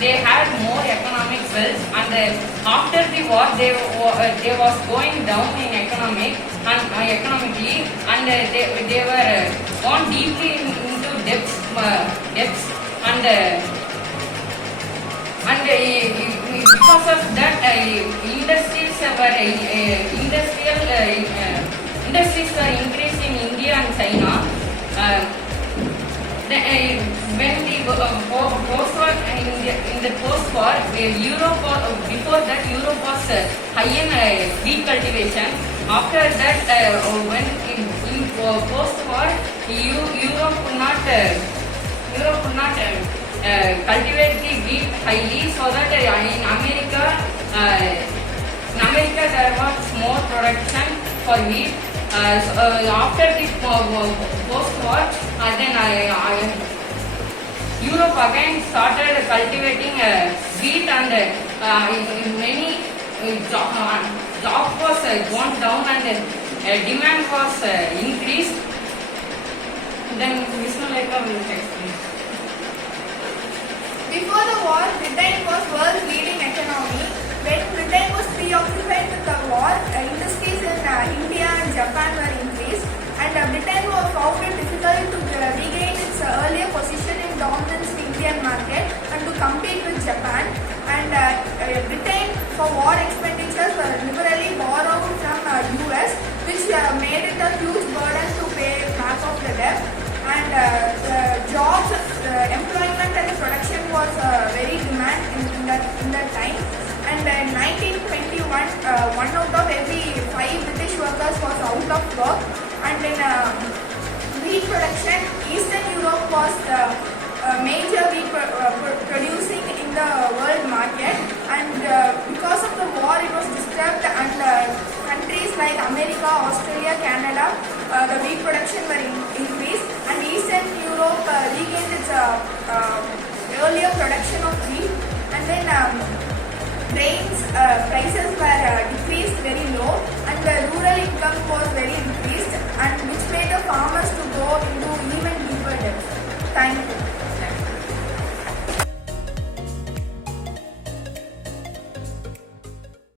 they had more economic wealth, and after the war they was going down in economic and economically, and they were gone deeply into debts and because of that industries are increased in India and China. When the post-war in the post-war, Europe before that Europe was high in wheat cultivation. After that, when in post-war, Europe could not cultivate the wheat highly, so that in America there was more production for wheat. After the post-war, then Europe again started cultivating wheat, and many job was gone down, and demand was increased. Then Mr. Lekha will explain. Before the war, Britain was world's leading economy. When Britain was preoccupied with the war, industries in India and Japan were increased, and Britain found it difficult to regain its earlier position in dominance in Indian market and to compete with Japan. And Britain, for war expenditures, liberally borrowed from US, which made it a huge burden to pay back of the debt. And jobs, employment and production was very demand in that time. And in 1921, 1 out of every 5 British workers was out of work. And in wheat production, Eastern Europe was the major wheat producing in the world market. And because of the war, it was disturbed, and countries like America, Australia, Canada, the wheat production were increased, and Eastern Europe regained its earlier production of wheat. And then grains prices were decreased very low, and the rural income was very